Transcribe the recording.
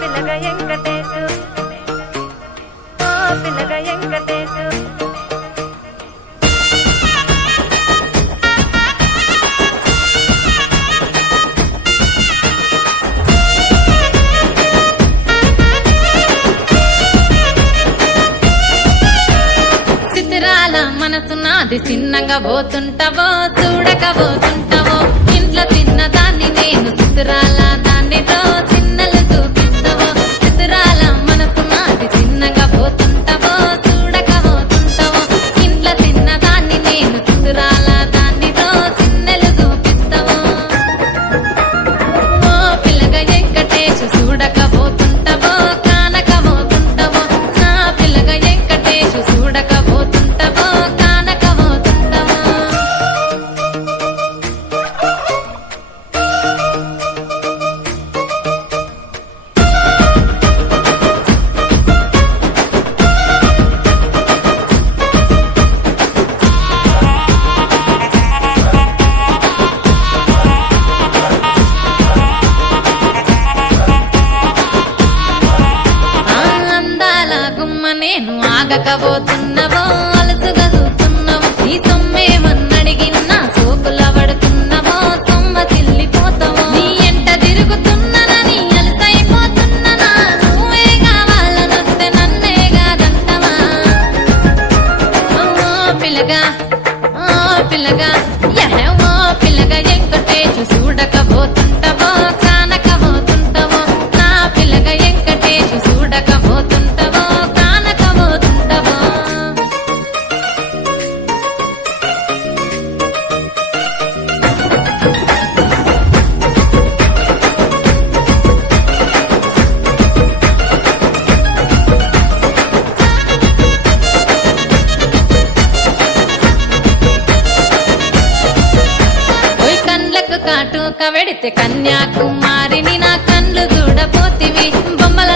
పిల్లగా వెంకటేశు పిల్లగా వెంకటేశు మనసు నాది చిన్నగా పోతుంటావో చూడకపోతుంటావో ఇంట్లో తిన్నదాన్ని నేను చిత్రాల దానితో చిన్నలు చూపిస్తావో చిత్రాల మనసు నాది చిన్నగా పోతుంటావో చూడకపోతుంటావో ఇంట్లో తిన్నదాన్ని నేను చిత్రాల దానితో చిన్నలు చూపిస్తావో ఓ పిల్లగా వెంకటేశు చూడకపోతుంటావో కానకపోతుంటావో నా పిల్లగా వెంకటేశు చూడకపోతుంటావో నేను ఆగకపోతున్నావో అలసుగా చూస్తున్నావో ఈ సొమ్మేమన్నడిగిన్నా సోకుల పడుతున్నావో సొమ్మ సిల్లిపోతావో నీ ఎంట తిరుగుతున్నానని అలసైపోతున్నానా నువ్వే కావాలనొస్తే నన్నే కాదంటవా ఓ పిల్లగా ఓ పిల్లగా వెంకటేశు చూడకపోతుంటావో కానకపోతుంటావో నా పిల్లగా వెంకటేశు చూడకపోతుంటావో కాటుక వెడితే కన్యాకుమారిని నా కళ్ళు చూడపోతివి బొమ్మల